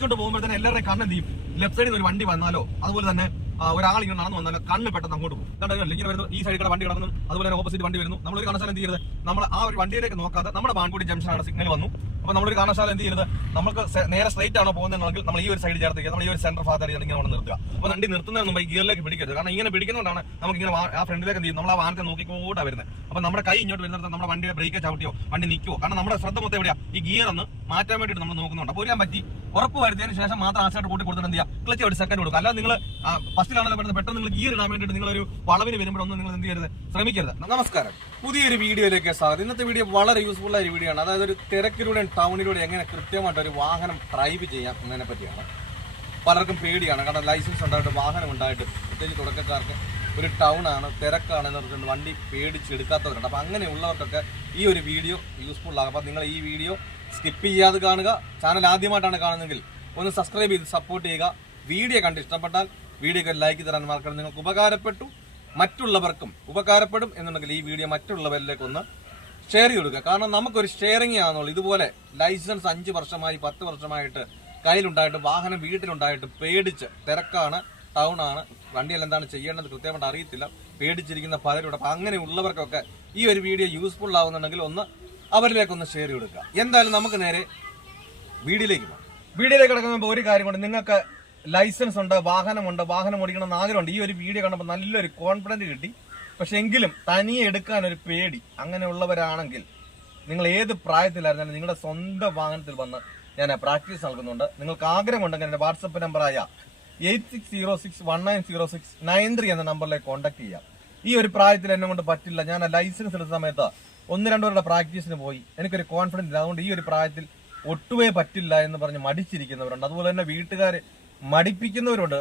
ഓടിച്ചോണ്ട് പോകുമ്പോൾ തന്നെ എല്ലാവരുടെയും കണ്ണെന്ത് ചെയ്യും? ലെഫ്റ്റ് സൈഡിൽ ഒരു വണ്ടി വന്നാലോ അതുപോലെ തന്നെ ഒരാൾ ഇങ്ങനെ നടന്നു വന്നാലോ കണ്ണ് പെട്ടെന്ന് അങ്ങോട്ട് പോകും. കണ്ടല്ലോ ഇങ്ങനെ വരുന്നു, ഈ സൈഡിൽ കൂടെ വണ്ടി കിടക്കുന്നു, അതുപോലെ തന്നെ ഓപ്പോസിറ്റ് വണ്ടി വരുന്നു. നമ്മളൊരു കാരണവശാലും എന്ത് ചെയ്യരുത്, നമ്മൾ ആ ഒരു വണ്ടിയിലേക്ക് നോക്കാതെ നമ്മുടെ പാൻകുടി ജംഗ്ഷനാണ് സിഗ്നൽ വന്നു, അപ്പൊ നമ്മളൊരു കാരണവശാലും എന്ത് ചെയ്യരുത്, നമുക്ക് നേരെ സ്ട്രൈറ്റ് ആണോ പോകുന്നതെങ്കിൽ നമ്മൾ ഈ ഒരു സൈഡ് ചേർത്ത് നമ്മൾ ഈ ഒരു സെന്റർ ഭാഗത്ത് ഇങ്ങനെ കൊണ്ട് നിർത്തുക. അപ്പൊ വണ്ടി നിർത്തുന്നതിന് മുമ്പ് ഈ ഗിയറിലേക്ക് പിടിക്കരുത്. കാരണം ഇങ്ങനെ പിടിക്കുന്നതുകൊണ്ടാണ് നമുക്ക് ഇങ്ങനെ ആ ഫ്രണ്ടിലേക്ക് എന്ത് ചെയ്യും, നമ്മൾ ആ വാഹനത്തെ നോക്കിക്കോട്ടാ വരുന്നത്. അപ്പൊ നമ്മുടെ കൈ ഇങ്ങോട്ട് വരുന്നത് നമ്മുടെ വണ്ടിയുടെ ബ്രേക്ക് ചവിട്ടിയോ വണ്ടി നിൽക്കുവോ, കാരണം നമ്മുടെ ശ്രദ്ധ മൊത്തം എവിടെയാ ഈ ഗിയർ ഒന്ന് മാറ്റാൻ വേണ്ടിയിട്ട് നമ്മൾ നോക്കുന്നുണ്ട്. അപ്പോൾ ഒരു പറ്റി ഉറപ്പ് വരുത്തിയതിന് ശേഷം മാത്രം ആശായിട്ട് കൂട്ടി കൊടുത്തിട്ട് എന്ത് ചെയ്യുക, ക്ലച്ച് ഒരു സെക്കൻഡ് കൊടുക്കുക. അല്ലാതെ നിങ്ങൾ ഫസ്റ്റിലാണല്ലോ വരുന്നത്, പെട്ടെന്ന് നിങ്ങൾ ഗിയർ ഇടാൻ വേണ്ടിയിട്ട് നിങ്ങളൊരു വളവിന് വരുമ്പോഴൊന്നും നിങ്ങൾ എന്ത് ചെയ്യരുത്, ശ്രമിക്കരുത്. നമസ്കാരം, പുതിയൊരു വീഡിയോയിലേക്ക് സ്വാഗതം. ഇന്നത്തെ വീഡിയോ വളരെ യൂസ്ഫുൾ ആയ ഒരു വീഡിയോ ആണ്. അതായത് ഒരു തിരക്കിലൂടെയും ടൗണിലൂടെ എങ്ങനെ കൃത്യമായിട്ട് ഒരു വാഹനം ഡ്രൈവ് ചെയ്യാം എന്നതിനെ പറ്റിയാണ്. പലർക്കും പേടിയാണ്, കാരണം ലൈസൻസ് ഉണ്ടായിട്ട് വാഹനം ഉണ്ടായിട്ട്, പ്രത്യേകിച്ച് തുടക്കക്കാർക്ക് ഒരു ടൗൺ ആണ്, തിരക്കാണ് എന്ന് പറഞ്ഞിട്ട് വണ്ടി പേടിച്ചെടുക്കാത്തവരുണ്ട്. അപ്പം അങ്ങനെയുള്ളവർക്കൊക്കെ ഈ ഒരു വീഡിയോ യൂസ്ഫുൾ ആകും. അപ്പം നിങ്ങൾ ഈ വീഡിയോ സ്കിപ്പ് ചെയ്യാതെ കാണുക. ചാനൽ ആദ്യമായിട്ടാണ് കാണുന്നതെങ്കിൽ ഒന്ന് സബ്സ്ക്രൈബ് ചെയ്ത് സപ്പോർട്ട് ചെയ്യുക. വീഡിയോ കണ്ട് ഇഷ്ടപ്പെട്ടാൽ വീഡിയോക്ക് ലൈക്ക് തരാൻ മറക്കണം. നിങ്ങൾക്ക് ഉപകാരപ്പെട്ടു, മറ്റുള്ളവർക്കും ഉപകാരപ്പെടും എന്നുണ്ടെങ്കിൽ ഈ വീഡിയോ മറ്റുള്ളവരിലേക്ക് ഒന്ന് ഷെയർ ചെയ്ത് കൊടുക്കുക. കാരണം നമുക്കൊരു ഷെയറിംഗ് ആണെന്നുള്ളൂ. ഇതുപോലെ ലൈസൻസ് 5 വർഷമായി 10 വർഷമായിട്ട് കയ്യിലുണ്ടായിട്ട് വാഹനം വീട്ടിലുണ്ടായിട്ട് പേടിച്ച്, തിരക്കാണ്, ടൗൺ ആണ്, വണ്ടിയിൽ എന്താണ് ചെയ്യേണ്ടത് കൃത്യമായിട്ട് അറിയത്തില്ല, പേടിച്ചിരിക്കുന്ന പലരും. അപ്പം അങ്ങനെയുള്ളവർക്കൊക്കെ ഈ ഒരു വീഡിയോ യൂസ്ഫുൾ ആവുന്നുണ്ടെങ്കിൽ ഒന്ന് അവരിലേക്കൊന്ന് ഷെയർ ചെയ്ത് കൊടുക്കുക. എന്തായാലും നമുക്ക് നേരെ വീഡിയോയിലേക്ക് പോകാം. വീഡിയോയിലേക്ക് കിടക്കുമ്പോൾ ഒരു കാര്യം കൊണ്ട്, നിങ്ങൾക്ക് ലൈസൻസ് ഉണ്ട്, വാഹനമുണ്ട്, വാഹനം ഓടിക്കണം എന്ന് ആഗ്രഹമുണ്ട്. ഈ ഒരു വീഡിയോ കണ്ടപ്പോൾ നല്ലൊരു കോൺഫിഡൻസ് കിട്ടി. പക്ഷെ എങ്കിലും തനിയെ എടുക്കാൻ ഒരു പേടി, അങ്ങനെയുള്ളവരാണെങ്കിൽ നിങ്ങൾ ഏത് പ്രായത്തിലായിരുന്നാലും നിങ്ങളുടെ സ്വന്തം വാഹനത്തിൽ വന്ന് ഞാൻ പ്രാക്ടീസ് നൽകുന്നുണ്ട്. നിങ്ങൾക്ക് ആഗ്രഹമുണ്ടെങ്കിൽ എൻ്റെ വാട്സപ്പ് നമ്പറായ 8606190693 എന്ന നമ്പറിലേക്ക് കോൺടാക്ട് ചെയ്യാം. ഈ ഒരു പ്രായത്തിൽ എന്നെ കൊണ്ട് പറ്റില്ല, ഞാൻ ലൈസൻസ് എടുത്ത സമയത്ത് 1-2 പേരുടെ പ്രാക്ടീസിന് പോയി, എനിക്കൊരു കോൺഫിഡൻസ് ഇല്ല, അതുകൊണ്ട് ഈ ഒരു പ്രായത്തിൽ ഒട്ടുമേ പറ്റില്ല എന്ന് പറഞ്ഞ് മടിച്ചിരിക്കുന്നവരുണ്ട്. അതുപോലെ തന്നെ വീട്ടുകാർ മടിപ്പിക്കുന്നവരുണ്ട്,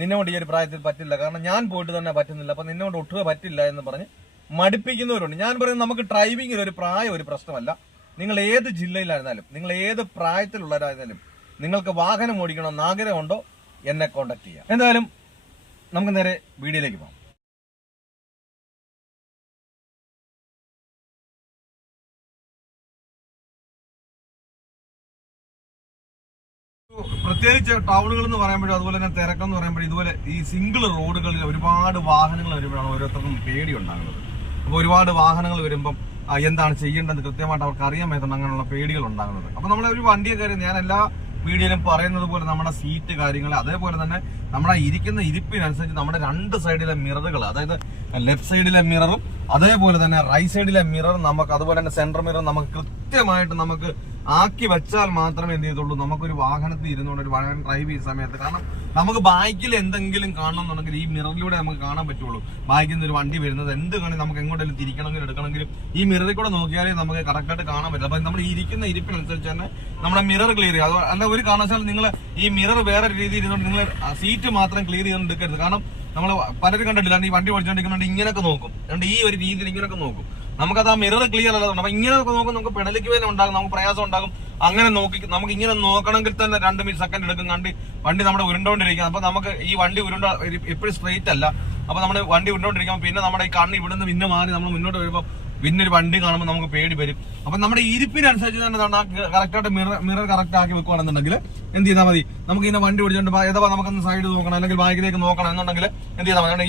നിന്നോട് ഈ ഒരു പ്രായത്തിൽ പറ്റില്ല, കാരണം ഞാൻ പോയിട്ട് തന്നെ പറ്റുന്നില്ല, അപ്പൊ നിന്നോട് ഒട്ടുമേ പറ്റില്ല എന്ന് പറഞ്ഞ് മടിപ്പിക്കുന്നവരുണ്ട്. ഞാൻ പറയുന്നത് നമുക്ക് ഡ്രൈവിംഗിൽ ഒരു പ്രായം ഒരു പ്രശ്നമല്ല. നിങ്ങൾ ഏത് ജില്ലയിലായിരുന്നാലും, നിങ്ങൾ ഏത് പ്രായത്തിലുള്ളവരായിരുന്നാലും, നിങ്ങൾക്ക് വാഹനം ഓടിക്കണമെന്ന് ആഗ്രഹമുണ്ടോ എന്നെ കോൺടാക്ട് ചെയ്യാം. എന്തായാലും നമുക്ക് നേരെ വീഡിയോയിലേക്ക് പോകാം. പ്രത്യേകിച്ച് ടൗണുകൾ എന്ന് പറയുമ്പോഴും അതുപോലെ തന്നെ തിരക്കെന്ന് പറയുമ്പോഴും ഇതുപോലെ ഈ സിംഗിൾ റോഡുകളിൽ ഒരുപാട് വാഹനങ്ങൾ വരുമ്പോഴാണ് ഓരോരുത്തർക്കും പേടി ഉണ്ടാകുന്നത്. അപ്പോൾ ഒരുപാട് വാഹനങ്ങൾ വരുമ്പം എന്താണ് ചെയ്യേണ്ടത് കൃത്യമായിട്ട് അവർക്ക് അറിയാൻ പറ്റുന്ന അങ്ങനെയുള്ള പേടികൾ ഉണ്ടാകുന്നത്. അപ്പൊ നമ്മളെ ഒരു വണ്ടിയെ കയറി ഞാൻ എല്ലാ വീഡിയോയിലും പറയുന്നത് പോലെ നമ്മുടെ സീറ്റ് കാര്യങ്ങൾ, അതേപോലെ തന്നെ നമ്മുടെ ഇരിക്കുന്ന ഇരിപ്പിനനുസരിച്ച് നമ്മുടെ 2 സൈഡിലെ മിററുകൾ, അതായത് ലെഫ്റ്റ് സൈഡിലെ മിററും അതേപോലെ തന്നെ റൈറ്റ് സൈഡിലെ മിററും നമുക്ക്, അതുപോലെ തന്നെ സെന്റർ മിറർ നമുക്ക് കൃത്യമായിട്ട് നമുക്ക് ആക്കി വെച്ചാൽ മാത്രമേ എന്ത് ചെയ്തുള്ളൂ, നമുക്കൊരു വാഹനത്തിൽ ഇരുന്നുകൊണ്ട് ഒരു വാഹനം ഡ്രൈവ് ചെയ്യുന്ന സമയത്ത്. കാരണം നമുക്ക് ബാക്കിൽ എന്തെങ്കിലും കാണണമെന്നുണ്ടെങ്കിൽ ഈ മിററിലൂടെ നമുക്ക് കാണാൻ പറ്റുള്ളൂ. ബാക്കിൽ നിന്ന് ഒരു വണ്ടി വരുന്നത് എന്ത് കാണി നമുക്ക് എങ്ങോട്ടെങ്കിലും തിരിക്കണമെങ്കിലും എടുക്കണമെങ്കിലും ഈ മിററിൽ കൂടെ നോക്കിയാലേ നമുക്ക് കറക്റ്റായിട്ട് കാണാൻ പറ്റില്ല. അപ്പൊ നമ്മൾ ഇരിക്കുന്ന ഇരിപ്പിനനുസരിച്ച് തന്നെ നമ്മുടെ മിറർ ക്ലിയർ ചെയ്യുക. അല്ല ഒരു കാരണവശാലും നിങ്ങൾ ഈ മിറർ വേറെ രീതിയിൽ ഇരുന്നുകൊണ്ട് നിങ്ങൾ സീറ്റ് മാത്രം ക്ലിയർ ചെയ്തുകൊണ്ട് എടുക്കരുത്. കാരണം നമ്മൾ പലരും കണ്ടിട്ടില്ല, ഈ വണ്ടി ഓടിച്ചോണ്ടിരിക്കുന്നുണ്ട് ഇങ്ങനെയൊക്കെ നോക്കും, ഈ ഒരു രീതിയിൽ ഇങ്ങനെയൊക്കെ നോക്കും. നമുക്കത് ആ മിറർ ക്ലിയർ അല്ലാതെ അപ്പൊ ഇങ്ങനെയൊക്കെ നോക്കും, നമുക്ക് പെടലിക്ക് വേദന ഉണ്ടാകും, നമുക്ക് പ്രയാസം ഉണ്ടാകും. അങ്ങനെ നോക്കി നമുക്ക് ഇങ്ങനെ നോക്കണമെങ്കിൽ തന്നെ 2 സെക്കൻഡ് എടുക്കും. വണ്ടി നമ്മുടെ ഉരുണ്ടോണ്ടിരിക്കുക. അപ്പൊ നമുക്ക് ഈ വണ്ടി എപ്പോഴും സ്ട്രെയിറ്റ് അല്ല. അപ്പൊ നമ്മുടെ വണ്ടി ഉരുണ്ടോണ്ടിരിക്കുമ്പോൾ പിന്നെ നമ്മുടെ ഈ കണ്ണ് ഇവിടുന്ന് പിന്നെ മാറി നമ്മൾ മുന്നോട്ട് വരുമ്പോൾ പിന്നെ ഒരു വണ്ടി കാണുമ്പോൾ നമുക്ക് പേടി വരും. അപ്പൊ നമ്മുടെ ഇരിപ്പിനനുസരിച്ച് തന്നെ കറക്റ്റായിട്ട് മിറർ കറക്റ്റ് ആക്കി വെക്കുകയാണെന്നുണ്ടെങ്കിൽ എന്ത് ചെയ്താൽ മതി, നമുക്ക് ഇങ്ങനെ വണ്ടി ഓടിച്ചോണ്ട് ഏതാ നമുക്കൊന്ന് സൈഡ് നോക്കണം അല്ലെങ്കിൽ ബാക്കിലേക്ക് നോക്കണം എന്നുണ്ടെങ്കിൽ എന്ത് ചെയ്താൽ മതി.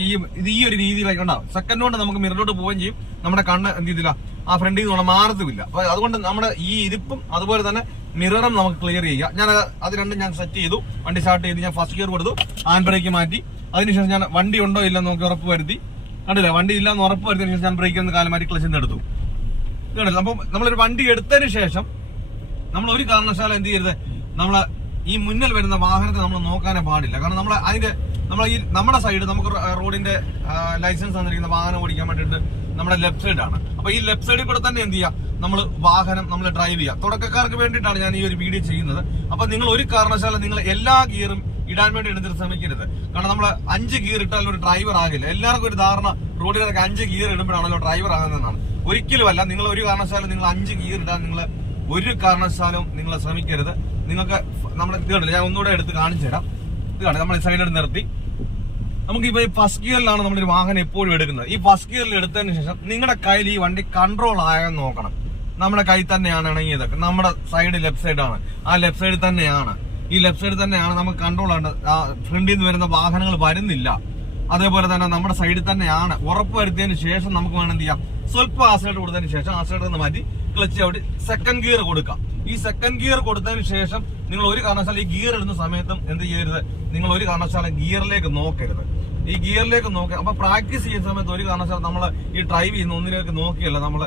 ഈ ഒരു രീതിയിലേക്ക് ഉണ്ടാവും. സെക്കൻഡ് കൊണ്ട് നമുക്ക് മിററിലോട്ട് പോവുകയും ചെയ്യും, നമ്മുടെ കണ്ണ് എന്ത് ചെയ്തില്ല ആ ഫ്രണ്ടിൽ നിന്ന് മാറത്തുമില്ല. അപ്പൊ അതുകൊണ്ട് നമ്മുടെ ഈ ഇരിപ്പും അതുപോലെ തന്നെ മിററും നമുക്ക് ക്ലിയർ ചെയ്യുക. ഞാൻ അത് രണ്ടും ഞാൻ സെറ്റ് ചെയ്തു. വണ്ടി സ്റ്റാർട്ട് ചെയ്ത് ഞാൻ ഫസ്റ്റ് ഗിയർ കൊടുത്തു, ഹാൻഡ് ബ്രേക്ക് മാറ്റി. അതിനുശേഷം ഞാൻ വണ്ടി ഉണ്ടോ ഇല്ലെന്ന് നോക്കി ഉറപ്പ് വരുത്തി. കണ്ടില്ല, വണ്ടി ഇല്ലാന്ന് ഉറപ്പ് വരുത്തിയതിനു ശേഷം ഞാൻ ബ്രേക്കിൽ നിന്ന് കാലം മാറ്റി ക്ലച്ചിൽ നിന്ന് എടുത്തു. കണ്ടില്ല. അപ്പം നമ്മളൊരു വണ്ടി എടുത്തതിന് ശേഷം നമ്മൾ ഒരു കാരണവശാലും എന്ത് ചെയ്യരുത്, നമ്മളെ ഈ മുന്നിൽ വരുന്ന വാഹനത്തെ നമ്മൾ നോക്കാനേ പാടില്ല. കാരണം നമ്മുടെ സൈഡ് നമുക്ക് റോഡിന്റെ ലൈസൻസ് തന്നിരിക്കുന്ന വാഹനം ഓടിക്കാൻ വേണ്ടിയിട്ട് നമ്മുടെ ലെഫ്റ്റ് സൈഡാണ്. അപ്പൊ ഈ ലെഫ്റ്റ് സൈഡിൽ കൂടെ തന്നെ എന്ത് ചെയ്യുക, നമ്മൾ ഡ്രൈവ് ചെയ്യുക. തുടക്കക്കാർക്ക് വേണ്ടിയിട്ടാണ് ഞാൻ ഈ ഒരു വീഡിയോ ചെയ്യുന്നത്. അപ്പൊ നിങ്ങൾ ഒരു കാരണവശാലും നിങ്ങൾ എല്ലാ ഗിയറും ഇടാൻ വേണ്ടി എടുത്തിട്ട് ശ്രമിക്കരുത്. കാരണം നമ്മൾ 5 ഗിയർ ഇട്ടാലും ഒരു ഡ്രൈവർ ആകില്ല. എല്ലാവർക്കും ഒരു ധാരണ റോഡിലൊക്കെ 5 ഗിയർ ഇടുമ്പോഴാണല്ലോ ഡ്രൈവർ ആകുന്നതെന്നാണ്. ഒരിക്കലുമല്ല. നിങ്ങൾ ഒരു കാരണവശാലും നിങ്ങൾ 5 ഗിയർ ഇടാൻ നിങ്ങൾ ഒരു കാരണവശാലും നിങ്ങൾ ശ്രമിക്കരുത്. നിങ്ങൾക്ക് നമ്മുടെ ഇത് കണ്ടില്ല, ഞാൻ ഒന്നുകൂടെ എടുത്ത് കാണിച്ചു തരാം. ഇത് കണ്ടു, നമ്മൾ സൈഡിൽ നിർത്തി. നമുക്കിപ്പോ ഈ ഫസ്റ്റ് ഗിയറിലാണ് നമ്മളൊരു വാഹനം എപ്പോഴും എടുക്കുന്നത്. ഈ ഫസ്റ്റ് ഗിയറിൽ എടുത്തതിന് ശേഷം നിങ്ങളുടെ കയ്യിൽ ഈ വണ്ടി കൺട്രോൾ ആയെന്ന് നോക്കണം. നമ്മുടെ കൈ തന്നെയാണ് ഇണങ്ങിയത്, നമ്മുടെ സൈഡ് ലെഫ്റ്റ് സൈഡാണ്, ആ ലെഫ്റ്റ് സൈഡിൽ തന്നെയാണ്. ഈ ലെഫ്റ്റ് സൈഡിൽ തന്നെയാണ് നമുക്ക് കൺട്രോൾ ആണ്. ഫ്രണ്ടിൽ നിന്ന് വരുന്ന വാഹനങ്ങൾ വരുന്നില്ല. അതേപോലെ തന്നെ നമ്മുടെ സൈഡിൽ തന്നെയാണ് ഉറപ്പ് വരുത്തിയതിന് ശേഷം നമുക്ക് വേണം എന്ത് ചെയ്യാം, സ്വല്പം ആക്സിലേറ്റർ കൊടുത്തതിന് ശേഷം ആക്സിലേറ്റർ നിന്ന് മാറ്റി ക്ലച്ച് ഔട്ട് സെക്കൻഡ് ഗിയർ കൊടുക്കാം. ഈ സെക്കൻഡ് ഗിയർ കൊടുത്തതിന് ശേഷം നിങ്ങൾ ഒരു കാരണവശാലും ഈ ഗിയർ ഇടുന്ന സമയത്തും എന്ത് ചെയ്യരുത്, നിങ്ങൾ ഒരു കാരണവശാലും ഗിയറിലേക്ക് നോക്കരുത്. ഈ ഗിയറിലേക്ക് നോക്കുക. അപ്പൊ പ്രാക്ടീസ് ചെയ്യുന്ന സമയത്ത് ഒരു കാരണവശാലും നമ്മൾ ഈ ഡ്രൈവ് ചെയ്യുന്ന ഒന്നിലേക്ക് നോക്കിയല്ല നമ്മൾ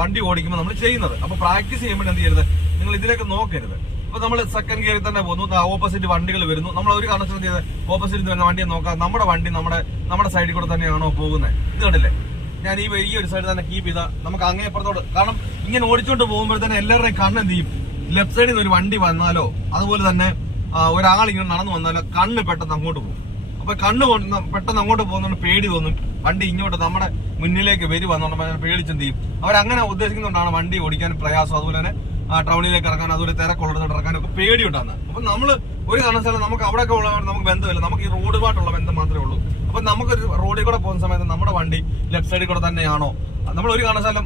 വണ്ടി ഓടിക്കുമ്പോൾ നമ്മൾ ചെയ്യുന്നത്. അപ്പൊ പ്രാക്ടീസ് ചെയ്യുമ്പോൾ എന്ത് ചെയ്യരുത്, നിങ്ങൾ ഇതിലേക്ക് നോക്കരുത്. അപ്പൊ നമ്മൾ സെക്കൻഡ് ഗിയറിൽ തന്നെ പോകുന്നു, ഓപ്പോസിറ്റ് വണ്ടികൾ വരുന്നു. നമ്മൾ ഒരു കാരണവശാലും ചെയ്ത് ഓപ്പോസിറ്റ് വരുന്ന വണ്ടിയെ നോക്കാം, നമ്മുടെ വണ്ടി നമ്മുടെ സൈഡിൽ കൂടെ തന്നെയാണോ പോകുന്നത്. ഇത് കണ്ടില്ലേ, ഞാൻ ഈ ഒരു സൈഡ് തന്നെ കീപ്പ് ചെയ്താൽ നമുക്ക് അങ്ങേപ്പുറത്തോട്, കാരണം ഇങ്ങനെ ഓടിച്ചോണ്ട് പോകുമ്പോഴത്തേന് എല്ലാവരുടെയും കണ്ണ് എന്ത് ചെയ്യും, ലെഫ്റ്റ് സൈഡിൽ നിന്ന് ഒരു വണ്ടി വന്നാലോ അതുപോലെ തന്നെ ഒരാൾ ഇങ്ങനെ നടന്നു വന്നാലോ കണ്ണ് പെട്ടെന്ന് അങ്ങോട്ട് പോകും. അപ്പൊ കണ്ണ് പെട്ടെന്ന് അങ്ങോട്ട് പോകുന്നതുകൊണ്ട് പേടി തോന്നും, വണ്ടി ഇങ്ങോട്ട് നമ്മുടെ മുന്നിലേക്ക് വരുവാന്നുണ്ടെങ്കിൽ പേടിച്ചെന്ത് ചെയ്യും. അവരങ്ങനെ ഉദ്ദേശിക്കുന്നുകൊണ്ടാണ് വണ്ടി ഓടിക്കാൻ പ്രയാസം, അതുപോലെ തന്നെ ടൗണിലേക്ക് ഇറക്കാൻ, അതുപോലെ തിരക്കുള്ളിടത്തോട്ട് ഇറക്കാനൊക്കെ പേടി ഉണ്ടാകുന്നത്. അപ്പൊ നമ്മള് ഒരു കാരണവശാലും നമുക്ക് അവിടെയൊക്കെ ഉള്ളവർ നമുക്ക് ബന്ധമില്ല, നമുക്ക് ഈ റോഡുമായിട്ടുള്ള ബന്ധം മാത്രമേ ഉള്ളൂ. അപ്പൊ നമുക്കൊരു റോഡിൽ കൂടെ പോകുന്ന സമയത്ത് നമ്മുടെ വണ്ടി ലെഫ്റ്റ് സൈഡിൽ കൂടെ തന്നെയാണോ, നമ്മൾ ഒരു കാരണവശാലും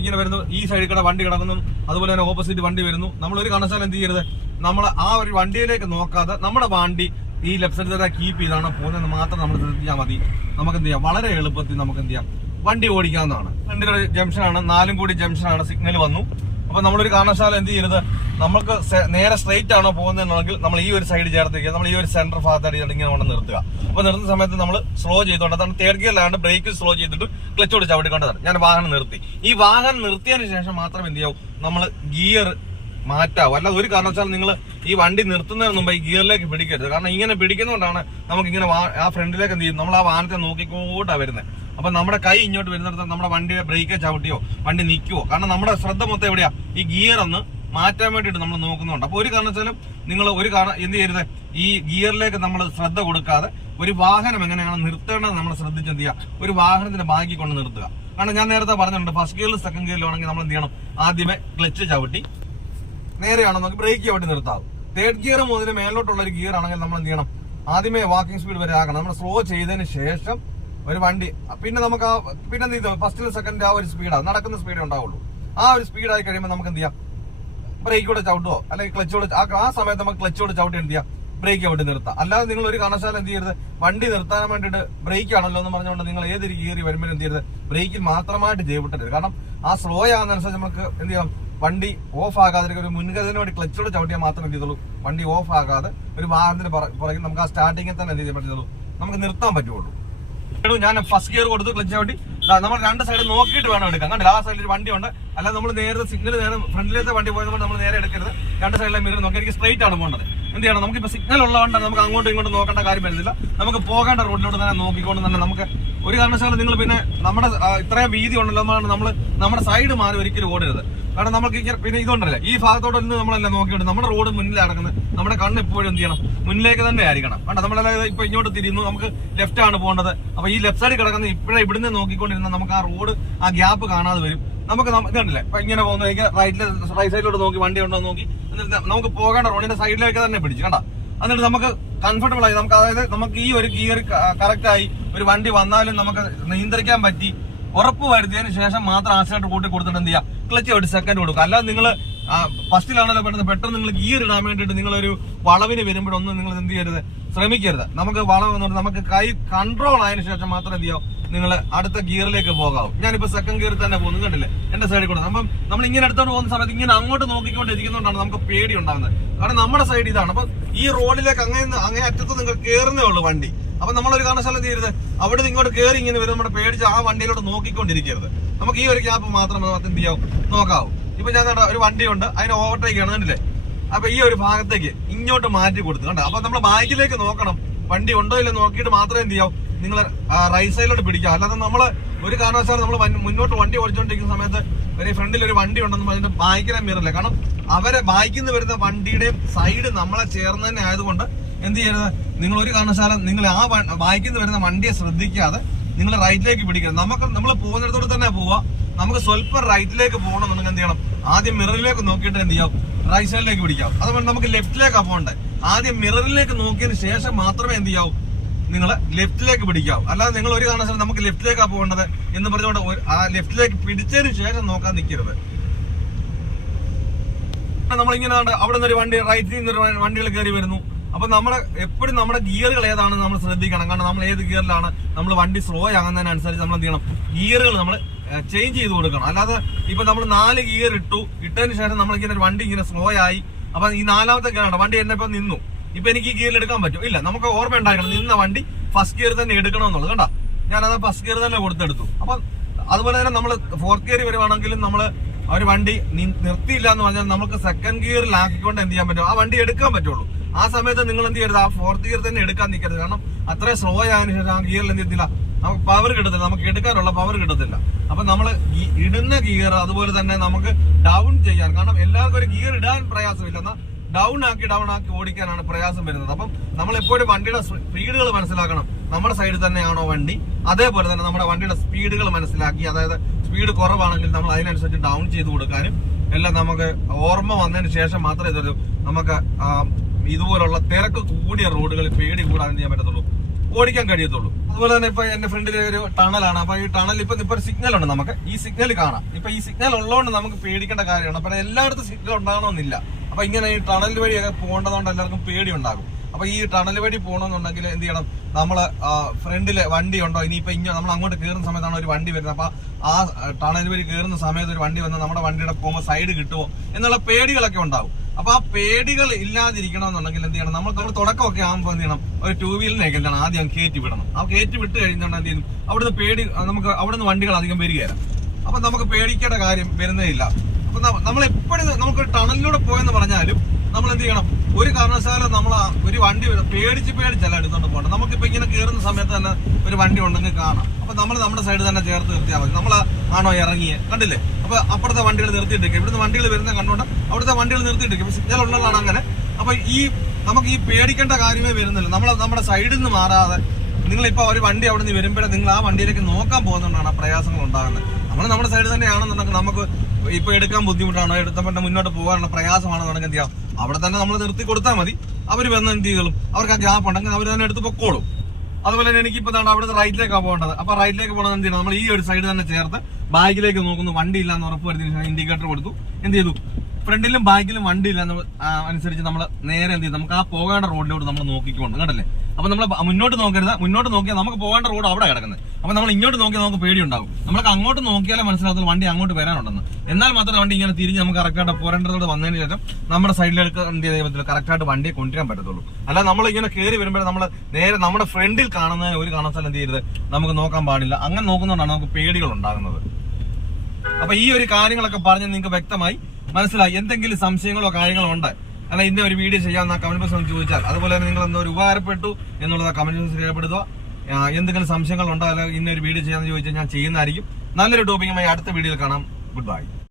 ഇങ്ങനെ വരുന്നു, ഈ സൈഡിൽ കൂടെ വണ്ടി കിടക്കുന്നു, അതുപോലെ തന്നെ ഓപ്പോസിറ്റ് വണ്ടി വരുന്നു. നമ്മൾ ഒരു കാരണവശാലും എന്ത് ചെയ്യരുത്, നമ്മൾ ആ ഒരു വണ്ടിയിലേക്ക് നോക്കാതെ നമ്മുടെ വണ്ടി ഈ ലെഫ്റ്റ് സൈഡിൽ തന്നെ കീപ്പ് ചെയ്താണ് പോകുന്നത് മാത്രം നമ്മൾ ശ്രദ്ധിച്ചാൽ മതി. നമുക്ക് എന്ത് ചെയ്യാം, വളരെ എളുപ്പത്തിൽ നമുക്ക് എന്ത് ചെയ്യാം, വണ്ടി ഓടിക്കാവുന്നതാണ്. രണ്ടു ജംഗ്ഷനാണ്, 4 കൂടി ജംഗ്ഷനാണ്, സിഗ്നൽ വന്നു. അപ്പൊ നമ്മളൊരു കാരണവശാലും എന്ത് ചെയ്യരുത്, നമുക്ക് നേരെ സ്ട്രെയിറ്റ് ആണോ പോകുന്നതെന്നുണ്ടെങ്കിൽ നമ്മൾ ഈ ഒരു സൈഡ് ചേർത്തിരിക്കുക, നമ്മൾ ഈ ഒരു സെന്റർ ഭാഗത്തായിട്ട് ഇങ്ങനെ കൊണ്ട് നിർത്തുക. അപ്പൊ നിർത്തുന്ന സമയത്ത് നമ്മൾ സ്ലോ ചെയ്തോണ്ട്, അതാണ് തേർഡ് ഗിയറിലാണ് ബ്രേക്ക് സ്ലോ ചെയ്തിട്ട് ക്ലച്ച് ഓടി ചവിട്ടിക്കൊണ്ടതാണ്. ഞാൻ വാഹനം നിർത്തി. ഈ വാഹനം നിർത്തിയതിന് ശേഷം മാത്രം എന്ത് ചെയ്യാവും, നമ്മൾ ഗിയർ മാറ്റാവും. അല്ലാതെ ഒരു കാരണവശാലും നിങ്ങൾ ഈ വണ്ടി നിർത്തുന്നതിന് മുമ്പ് ഈ ഗിയറിലേക്ക് പിടിക്കരുത്. കാരണം ഇങ്ങനെ പിടിക്കുന്നതുകൊണ്ടാണ് നമുക്ക് ഇങ്ങനെ ആ ഫ്രണ്ടിലേക്ക് എന്ത് ചെയ്യും, നമ്മൾ ആ വാഹനത്തെ നോക്കിക്കോട്ടാ വരുന്നത്. അപ്പൊ നമ്മുടെ കൈ ഇങ്ങോട്ട് വരുന്നിടത്ത് നമ്മുടെ വണ്ടിയെ ബ്രേക്ക് ചവിട്ടിയോ വണ്ടി നിൽക്കുവോ, കാരണം നമ്മുടെ ശ്രദ്ധ മൊത്തം എവിടെയാ, ഈ ഗിയർ ഒന്ന് മാറ്റാൻ വേണ്ടിയിട്ട് നമ്മൾ നോക്കുന്നുണ്ട്. അപ്പൊ ഒരു കാരണവശാലും നിങ്ങൾ എന്ത് ചെയ്യരുത്, ഈ ഗിയറിലേക്ക് നമ്മൾ ശ്രദ്ധ കൊടുക്കാതെ ഒരു വാഹനം എങ്ങനെയാണ് നിർത്തേണ്ടത് നമ്മൾ ശ്രദ്ധിച്ച് എന്ത് ചെയ്യുക, ഒരു വാഹനത്തിന്റെ ബാക്കി കൊണ്ട് നിർത്തുക. കാരണം ഞാൻ നേരത്തെ പറഞ്ഞിട്ടുണ്ട്, ഫസ്റ്റ് ഗിയറിലും സെക്കൻഡ് ഗിയറിലും ആണെങ്കിൽ നമ്മൾ എന്ത് ചെയ്യണം, ആദ്യമേ ക്ലച്ച് ചവിട്ടി നേരെയാണോ നമുക്ക് ബ്രേക്ക് ചവിട്ടി നിർത്താവും. തേർഡ് ഗിയർ മുതൽ മേലോട്ടുള്ള ഒരു ഗിയർ ആണെങ്കിൽ നമ്മൾ എന്ത് ചെയ്യണം, ആദ്യമേ വാക്കിംഗ് സ്പീഡ് വരെ ആക്കണം. നമ്മൾ സ്ലോ ചെയ്തതിന് ശേഷം ഒരു വണ്ടി പിന്നെ നമുക്ക് പിന്നെ എന്ത് ചെയ്തു, ഫസ്റ്റിൽ സെക്കൻഡ് ആ ഒരു സ്പീഡാണ്, നടക്കുന്ന സ്പീഡേ ഉണ്ടാവുള്ളൂ. ആ ഒരു സ്പീഡായി കഴിയുമ്പോൾ നമുക്ക് എന്ത് ചെയ്യാം, ബ്രേക്കോടെ ചവിട്ടുവോ അല്ലെങ്കിൽ ക്ലച്ചോട് ആ സമയത്ത് നമുക്ക് ക്ലച്ചോട് ചവിട്ടി എന്ത് ചെയ്യാം, ബ്രേക്ക് ചവിട്ടി നിർത്താം. അല്ലാതെ നിങ്ങൾ ഒരു കാരണവശാലും എന്ത് ചെയ്യരുത്, വണ്ടി നിർത്താൻ വേണ്ടിയിട്ട് ബ്രേക്ക് ആണല്ലോ എന്ന് പറഞ്ഞുകൊണ്ട് നിങ്ങൾ ഏതൊരു ഗിയറി വരുമ്പോഴും എന്ത് ചെയ്യരുത്, ബ്രേക്കിൽ മാത്രമായിട്ട് ചെയ്യപ്പെട്ടത്. കാരണം ആ സ്ലോ ആകുന്നതനുസരിച്ച് നമുക്ക് എന്ത് ചെയ്യാം, വണ്ടി ഓഫ് ആകാതെ ഒരു മുൻകരുതലിന് വേണ്ടി ക്ലച്ചോട് ചവിട്ടിയാൽ മാത്രമേ എന്ത് ചെയ്തുള്ളൂ, വണ്ടി ഓഫ് ആകാതെ ഒരു വാഹനത്തിന് പുറകിൽ നമുക്ക് ആ സ്റ്റാർട്ടിങ്ങിൽ തന്നെ എന്ത് ചെയ്യാൻ പറ്റുള്ളൂ, നമുക്ക് നിർത്താൻ പറ്റുള്ളൂ. ഞാൻ ഫസ്റ്റ് ഗിയർ കൊടുത്ത് ക്ലച്ച് ചവിട്ടി നമ്മൾ രണ്ട് സൈഡ് നോക്കിയിട്ട് വേണം എടുക്കാം. കണ്ടില്ല, ആ സൈഡിൽ ഒരു വണ്ടി ഉണ്ട്, അല്ലാതെ നമ്മൾ നേരത്തെ സിഗ്നൽ നേരെ ഫ്രണ്ടിലത്തെ വണ്ടി പോയത് നമ്മൾ നേരെ എടുക്കരുത്. രണ്ട് സൈഡിലെ മിറർ നോക്കി എനിക്ക് സ്ട്രൈറ്റ് ആണ് പോകേണ്ടത്. എന്ത് ചെയ്യണം, നമുക്കിപ്പോൾ സിഗ്നൽ ഉള്ളതുകൊണ്ട് നമുക്ക് അങ്ങോട്ടും ഇങ്ങോട്ടും നോക്കേണ്ട കാര്യം വരുന്നില്ല. നമുക്ക് പോകേണ്ട റോഡിലോട്ട് തന്നെ നോക്കിക്കൊണ്ട് തന്നെ നമുക്ക് ഒരു കാരണവശാലും നിങ്ങൾ പിന്നെ നമ്മുടെ ഇത്രയും വീതി ഉണ്ടല്ലോ നമ്മൾ നമ്മുടെ സൈഡ് മാറി ഒരിക്കലും ഓടരുത്. കാരണം നമുക്ക് പിന്നെ ഇതുണ്ടല്ലേ, ഈ ഭാഗത്തോടെ നിന്ന് നമ്മളെല്ലാം നോക്കിയിട്ട് നമ്മുടെ റോഡ് മുന്നിൽ നടക്കുന്നത്, നമ്മുടെ കണ്ണ് എപ്പോഴും എന്ത് ചെയ്യണം, മുന്നിലേക്ക് തന്നെ ആയിരിക്കണം. കാരണം നമ്മളെല്ലാം ഇപ്പൊ ഇങ്ങോട്ട് തിരിയുന്നു, നമുക്ക് ലെഫ്റ്റ് ആണ് പോകേണ്ടത്. അപ്പൊ ഈ ലെഫ്റ്റ് സൈഡിൽ കിടക്കുന്ന ഇപ്പോഴേ ഇവിടുന്ന് നോക്കിക്കൊണ്ടിരുന്ന നമുക്ക് ആ റോഡ് ആ ഗ്യാപ്പ് കാണാതെ വരും. നമുക്ക് ഇതുണ്ടല്ലേ, ഇപ്പൊ ഇങ്ങനെ പോകുന്ന റൈറ്റ് സൈഡിലോട്ട് നോക്കി വണ്ടി ഉണ്ടോ നോക്കി എന്നിട്ട് നമുക്ക് പോകേണ്ട റോഡിന്റെ സൈഡിലേക്ക് തന്നെ പിടിച്ചു കണ്ട. എന്നിട്ട് നമുക്ക് കംഫർട്ടബിൾ ആയി നമുക്ക്, അതായത് നമുക്ക് ഈ ഒരു ഗിയർ കറക്റ്റ് ആയി ഒരു വണ്ടി വന്നാലും നമുക്ക് നിയന്ത്രിക്കാൻ പറ്റി ഉറപ്പ് വരുത്തിയതിനു ശേഷം മാത്രം ആക്സിലേറ്റർ കൂട്ടി കൊടുത്തിട്ട് എന്ത് ചെയ്യാം, ക്ലച്ച് ഒരു സെക്കൻഡ് കൊടുക്കുക. അല്ലാതെ നിങ്ങൾ ഫസ്റ്റിലാണല്ലോ പെട്ടെന്ന് നിങ്ങൾ ഗിയർ ഇടാൻ വേണ്ടിയിട്ട് നിങ്ങളൊരു വളവിന് വരുമ്പോഴൊന്നും നിങ്ങൾ എന്ത് ചെയ്യരുത്, ശ്രമിക്കരുത്. നമുക്ക് വളവ് എന്ന് പറഞ്ഞാൽ നമുക്ക് കൈ കൺട്രോൾ ആയതിനു ശേഷം മാത്രം എന്ത് ചെയ്യാം, നിങ്ങൾ അടുത്ത ഗിയറിലേക്ക് പോകാവും. ഞാനിപ്പോ സെക്കൻഡ് ഗിയറിൽ തന്നെ പോകുന്നു, കണ്ടില്ലേ എന്റെ സൈഡിൽ കൂടെ. അപ്പം നമ്മൾ ഇങ്ങനെ എടുത്തോണ്ട് പോകുന്ന സമയത്ത് ഇങ്ങനെ അങ്ങോട്ട് നോക്കിക്കൊണ്ടിരിക്കുന്നതുകൊണ്ടാണ് നമുക്ക് പേടി ഉണ്ടാകുന്നത്. കാരണം നമ്മുടെ സൈഡ് ഇതാണ്. അപ്പൊ ഈ റോഡിലേക്ക് അങ്ങേ അറ്റത്ത് നിങ്ങൾ കയറുന്നേ ഉള്ളൂ വണ്ടി. അപ്പൊ നമ്മളൊരു കാരണവശാലും എന്ത് ചെയ്യരുത്, അവിടെ ഇങ്ങോട്ട് കയറി ഇങ്ങനെ വരും, നമ്മുടെ പേടിച്ച് ആ വണ്ടിയിലോട്ട് നോക്കിക്കൊണ്ടിരിക്കരുത്. നമുക്ക് ഈ ഒരു ഗ്യാപ്പ് മാത്രം എന്ത് ചെയ്യാവും, നോക്കാവും. ഇപ്പൊ ഞാൻ ഒരു വണ്ടിയുണ്ട്, അതിന് ഓവർടേക്ക് ആണ്, കണ്ടില്ലേ. അപ്പൊ ഈ ഒരു ഭാഗത്തേക്ക് ഇങ്ങോട്ട് മാറ്റി കൊടുത്തു കണ്ടോ. അപ്പൊ നമ്മൾ ബാക്കിലേക്ക് നോക്കണം, വണ്ടി ഉണ്ടോ ഇല്ല നോക്കിയിട്ട് മാത്രമേ എന്ത് ചെയ്യാവും, നിങ്ങൾ റൈറ്റ് സൈഡിലോട്ട് പിടിക്കുക. അല്ലാതെ നമ്മള് ഒരു കാരണവശാലും നമ്മൾ മുന്നോട്ട് വണ്ടി ഓടിച്ചുകൊണ്ടിരിക്കുന്ന സമയത്ത് ഒരു ഫ്രണ്ടിൽ ഒരു വണ്ടി ഉണ്ടെന്ന് പറഞ്ഞിട്ട് ബാക്കിനെ മിററില്ല. കാരണം അവരെ ബാക്കിൽ നിന്ന് വരുന്ന വണ്ടിയുടെയും സൈഡ് നമ്മളെ ചേർന്ന് തന്നെ ആയതുകൊണ്ട് എന്ത് ചെയ്യരുത്, നിങ്ങൾ ഒരു കാരണവശാലും നിങ്ങൾ ആ ബാക്കിൽ നിന്ന് വരുന്ന വണ്ടിയെ ശ്രദ്ധിക്കാതെ നിങ്ങൾ റൈറ്റിലേക്ക് പിടിക്കരുത്. നമ്മൾ പോകുന്നിടത്തോട് തന്നെ പോവാ. നമുക്ക് സ്വല്പം റൈറ്റിലേക്ക് പോകണമെന്നുണ്ടെങ്കിൽ എന്ത് ചെയ്യണം, ആദ്യം മിററിലേക്ക് നോക്കിയിട്ട് എന്ത് ചെയ്യാം, റൈറ്റ് സൈഡിലേക്ക് പിടിക്കാം. അതുകൊണ്ട് നമുക്ക് ലെഫ്റ്റിലേക്കാണ് പോകേണ്ടത്. ആദ്യം മിററിലേക്ക് നോക്കിയതിന് ശേഷം മാത്രമേ എന്ത് ചെയ്യാവൂ, നിങ്ങൾ ലെഫ്റ്റിലേക്ക് പിടിക്കാവും. അല്ലാതെ നിങ്ങൾ ഒരു കാരണവശാലും നമുക്ക് ലെഫ്റ്റിലേക്കാണ് പോകേണ്ടത് എന്ന് പറഞ്ഞുകൊണ്ട് ആ ലെഫ്റ്റിലേക്ക് പിടിച്ചതിന് ശേഷം നോക്കാൻ നിൽക്കരുത്. നമ്മളിങ്ങനെ അവിടെ നിന്ന് ഒരു വണ്ടി റൈറ്റിൽ നിന്ന് ഒരു വണ്ടികൾ കയറി വരുന്നു. അപ്പൊ നമ്മളെ എപ്പോഴും നമ്മുടെ ഗിയറുകൾ ഏതാണെന്ന് നമ്മൾ ശ്രദ്ധിക്കണം. കാരണം നമ്മൾ ഏത് ഗിയറിലാണ് നമ്മൾ വണ്ടി സ്ലോ ആകുന്നതിനനുസരിച്ച് നമ്മൾ എന്ത് ചെയ്യണം, ഗിയറുകൾ നമ്മൾ ചേഞ്ച് ചെയ്ത് കൊടുക്കണം. അല്ലാതെ ഇപ്പൊ നമ്മൾ 4 ഗിയർ ഇട്ടതിന് ശേഷം നമ്മളിങ്ങനെ ഒരു വണ്ടി ഇങ്ങനെ സ്ലോ ആയി, അപ്പൊ ഈ 4ാമത്തെ ഗിയറാണ് വണ്ടി എന്നെ ഇപ്പൊ നിന്നു, ഇപ്പൊ എനിക്ക് ഈ ഗിയറിൽ എടുക്കാൻ പറ്റും ഇല്ല. നമുക്ക് ഓർമ്മ ഉണ്ടാക്കണം നിന്ന വണ്ടി ഫസ്റ്റ് ഗിയർ തന്നെ എടുക്കണമെന്നുള്ളത്. കണ്ടാ ഞാനത് ഫസ്റ്റ് ഗിയർ തന്നെ കൊടുത്തെടുത്തു. അപ്പൊ അതുപോലെ തന്നെ നമ്മൾ 4th ഗിയർ വരുവാണെങ്കിലും നമ്മൾ ഒരു വണ്ടി നിർത്തിയില്ല എന്ന് പറഞ്ഞാൽ നമുക്ക് 2nd ഗിയറിലാക്കിക്കൊണ്ട് എന്ത് ചെയ്യാൻ പറ്റും, ആ വണ്ടി എടുക്കാൻ പറ്റുള്ളൂ. ആ സമയത്ത് നിങ്ങൾ എന്ത് ചെയ്യരുത്, ആ 4th ഗിയർ തന്നെ എടുക്കാൻ നിൽക്കരുത്. കാരണം അത്രയും സ്ലോ ആയതിനു ശേഷം ആ ഗിയറിൽ എന്ത് ചെയ്യത്തില്ല, നമുക്ക് പവർ കിട്ടത്തില്ല, നമുക്ക് എടുക്കാനുള്ള പവർ കിട്ടത്തില്ല. അപ്പൊ നമ്മൾ ഇടുന്ന ഗിയർ അതുപോലെ തന്നെ നമുക്ക് ഡൗൺ ചെയ്യാൻ, കാരണം എല്ലാവർക്കും ഒരു ഗിയർ ഇടാൻ പ്രയാസമില്ല, എന്നാൽ ഡൗൺ ആക്കി ഓടിക്കാനാണ് പ്രയാസം വരുന്നത്. അപ്പം നമ്മൾ എപ്പോഴും വണ്ടിയുടെ സ്പീഡുകൾ മനസ്സിലാക്കണം. നമ്മുടെ സൈഡിൽ തന്നെയാണോ വണ്ടി, അതേപോലെ തന്നെ നമ്മുടെ വണ്ടിയുടെ സ്പീഡുകൾ മനസ്സിലാക്കി, അതായത് സ്പീഡ് കുറവാണെങ്കിൽ നമ്മൾ അതിനനുസരിച്ച് ഡൗൺ ചെയ്ത് കൊടുക്കാനും എല്ലാം നമുക്ക് ഓർമ്മ വന്നതിന് ശേഷം മാത്രമേ ഇതൊരു നമുക്ക് ഇതുപോലുള്ള തിരക്ക് കൂടിയ റോഡുകളിൽ പേടി കൂടാതെ ചെയ്യാൻ പറ്റത്തുള്ളൂ, ഓടിക്കാൻ കഴിയത്തുള്ളൂ. അതുപോലെ തന്നെ ഇപ്പൊ എന്റെ ഫ്രണ്ടിൽ ഒരു ടണലാണ്. അപ്പൊ ഈ ടണൽ ഇപ്പൊ ഒരു സിഗ്നൽ ഉണ്ട്, നമുക്ക് ഈ സിഗ്നൽ കാണാം. ഇപ്പൊ ഈ സിഗ്നൽ ഉള്ളതുകൊണ്ട് നമുക്ക് പേടിക്കേണ്ട കാര്യമാണ്. അപ്പൊ എല്ലായിടത്തും സിഗ്നൽ ഉണ്ടാകണമെന്നില്ല. അപ്പൊ ഇങ്ങനെ ഈ ടണൽ വഴിയൊക്കെ പോകേണ്ടതുകൊണ്ട് എല്ലാവർക്കും പേടി ഉണ്ടാകും. അപ്പൊ ഈ ടണൽ വഴി പോകണമെന്നുണ്ടെങ്കിൽ എന്ത് ചെയ്യണം, നമ്മള് ഫ്രണ്ടില് വണ്ടി ഉണ്ടോ, ഇനിയിപ്പോ നമ്മൾ അങ്ങോട്ട് കയറുന്ന സമയത്താണ് ഒരു വണ്ടി വരുന്നത്, അപ്പൊ ആ ടണൽ വഴി കയറുന്ന സമയത്ത് ഒരു വണ്ടി വന്ന് നമ്മുടെ വണ്ടിയുടെ പോകുമ്പോൾ സൈഡ് കിട്ടുമോ എന്നുള്ള പേടികളൊക്കെ ഉണ്ടാവും. അപ്പൊ ആ പേടികൾ ഇല്ലാതിരിക്കണമെന്നുണ്ടെങ്കിൽ എന്ത് ചെയ്യണം, നമ്മൾ തുടക്കമൊക്കെ ആകുമ്പോൾ എന്ത് ചെയ്യണം, ഒരു 2 വീലറിനൊക്കെ എന്താണ് ആദ്യം കയറ്റി വിടണം. ആ കയറ്റി വിട്ട് കഴിഞ്ഞാൽ എന്ത് ചെയ്യും, അവിടുന്ന് പേടി നമുക്ക് അവിടുന്ന് വണ്ടികൾ അധികം വരികയില്ല. അപ്പൊ നമുക്ക് പേടിക്കേണ്ട കാര്യം വരുന്നേ ഇല്ല. അപ്പൊ നമ്മൾ എപ്പോഴും നമുക്ക് ടണലിലൂടെ പോയെന്ന് പറഞ്ഞാലും നമ്മൾ എന്ത് ചെയ്യണം, ഒരു കാരണവശാലും നമ്മൾ ഒരു വണ്ടി പേടിച്ചല്ല എടുത്തോണ്ട് പോകണം. നമുക്കിപ്പോ ഇങ്ങനെ കയറുന്ന സമയത്ത് തന്നെ ഒരു വണ്ടി ഉണ്ടെങ്കിൽ കാണാം. അപ്പൊ നമ്മൾ നമ്മുടെ സൈഡ് തന്നെ ചേർത്ത് നിർത്തിയാൽ മതി. നമ്മൾ ആണോ ഇറങ്ങിയേ, കണ്ടില്ലേ? അപ്പൊ അപ്പുറത്തെ വണ്ടികൾ നിർത്തിയിട്ടേക്കും, ഇവിടുന്ന് വണ്ടികൾ വരുന്ന കണ്ടോണ്ട് അവിടുത്തെ വണ്ടികൾ നിർത്തിയിട്ടേക്കും. സിഗ്നൽ ഉള്ളതാണ് അങ്ങനെ. അപ്പൊ നമുക്ക് ഈ പേടിക്കേണ്ട കാര്യമേ വരുന്നില്ല. നമ്മുടെ സൈഡിൽ നിന്ന് മാറാതെ നിങ്ങളിപ്പോ ഒരു വണ്ടി അവിടെ നിന്ന് വരുമ്പോഴേ നിങ്ങൾ ആ വണ്ടിയിലേക്ക് നോക്കാൻ പോകുന്നതുകൊണ്ടാണ് ആ പ്രയാസങ്ങൾ ഉണ്ടാകുന്നത്. നമ്മൾ നമ്മുടെ സൈഡിൽ തന്നെയാണെന്നുണ്ടെങ്കിൽ നമുക്ക് ഇപ്പൊ എടുക്കാൻ ബുദ്ധിമുട്ടാണോ, എടുത്തപ്പെട്ട മുന്നോട്ട് പോകാനുള്ള പ്രയാസമാണെന്നുണ്ടെങ്കിൽ എന്ത് ചെയ്യാം, അവിടെ തന്നെ നമ്മൾ നിർത്തി കൊടുത്താൽ മതി. അവർ വന്ന് എന്ത് ചെയ്തോളും, അവർക്ക് ആ ഗ്യാപ്പ് ഉണ്ടെങ്കിൽ അവർ തന്നെ എടുത്ത് പൊക്കോളും. അതുപോലെ തന്നെ എനിക്കിപ്പോ അവിടുത്തെ റൈറ്റിലേക്കാണ് പോകേണ്ടത്. അപ്പൊ റൈറ്റിലേക്ക് പോകണമെന്ന് എന്ത് ചെയ്യണം, നമ്മൾ ഈ ഒരു സൈഡ് തന്നെ ചേർത്ത് ബാക്കിലേക്ക് നോക്കുന്നു, വണ്ടി ഇല്ലാന്ന് ഉറപ്പ് വരുത്തിയതിനു ഇൻഡിക്കേറ്റർ കൊടുത്തു, എന്ത് ചെയ്തു, ഫ്രണ്ടിലും ബാക്കിലും വണ്ടി ഇല്ലെന്ന് അനുസരിച്ച് നമ്മൾ നേരെ എന്ത് ചെയ്യും, നമുക്ക് ആ പോകേണ്ട റോഡിലോട്ട് നമ്മൾ നോക്കിക്കൊണ്ട് കണ്ടല്ലേ. അപ്പൊ നമ്മൾ മുന്നോട്ട് നോക്കരുത്, മുന്നോട്ട് നോക്കിയാൽ നമുക്ക് പോകേണ്ട റോഡ് അവിടെ കിടക്കുന്നത്. അപ്പൊ നമ്മൾ ഇങ്ങോട്ട് നോക്കിയാൽ നമുക്ക് പേടിയുണ്ടാവും. നമുക്ക് അങ്ങോട്ട് നോക്കിയാലേ മനസ്സിലാകത്തുള്ളൂ വണ്ടി അങ്ങോട്ട് വരാനുണ്ടെന്ന്. എന്നാൽ മാത്രമേ വണ്ടി ഇങ്ങനെ തിരിഞ്ഞ് നമുക്ക് കറക്റ്റായിട്ട് പോരേണ്ടതോട് വന്നതിന് ശേഷം നമ്മുടെ സൈഡിലേക്ക് എന്ത് ചെയ്യാൻ പറ്റില്ല, കറക്റ്റായിട്ട് വണ്ടിയെ കൊണ്ടുവരാൻ പറ്റത്തുള്ളൂ. അല്ല നമ്മൾ ഇങ്ങനെ കയറി വരുമ്പോഴേ നമ്മൾ നേരെ നമ്മുടെ ഫ്രണ്ടിൽ കാണുന്നതിന് ഒരു കാരണവശാലും എന്ത് ചെയ്യരുത്, നമുക്ക് നോക്കാൻ പാടില്ല. അങ്ങനെ നോക്കുന്നതുകൊണ്ടാണ് നമുക്ക് പേടികൾ ഉണ്ടാകുന്നത്. അപ്പൊ ഈ ഒരു കാര്യങ്ങളൊക്കെ പറഞ്ഞ് നിങ്ങൾക്ക് വ്യക്തമായി മനസ്സിലായി. എന്തെങ്കിലും സംശയങ്ങളോ കാര്യങ്ങളോ ഉണ്ട്, അല്ല ഇന്ന ഒരു വീഡിയോ ചെയ്യാമെന്ന കമന്റ് ബോക്സിൽ ചോദിച്ചാൽ, അതുപോലെ തന്നെ നിങ്ങൾ എന്തോ ഉപകാരപ്പെട്ടു എന്നുള്ളത് കമന്റ് ബോക്സിൽ രേഖപ്പെടുത്തുക. എന്തെങ്കിലും സംശയങ്ങൾ ഉണ്ടോ, അല്ല ഇന്ന ഒരു വീഡിയോ ചെയ്യാമെന്ന് ചോദിച്ചാൽ ഞാൻ ചെയ്യുന്നതായിരിക്കും. നല്ലൊരു ടോപ്പിക്കുമായി അടുത്ത വീഡിയോയിൽ കാണാം. Good bye.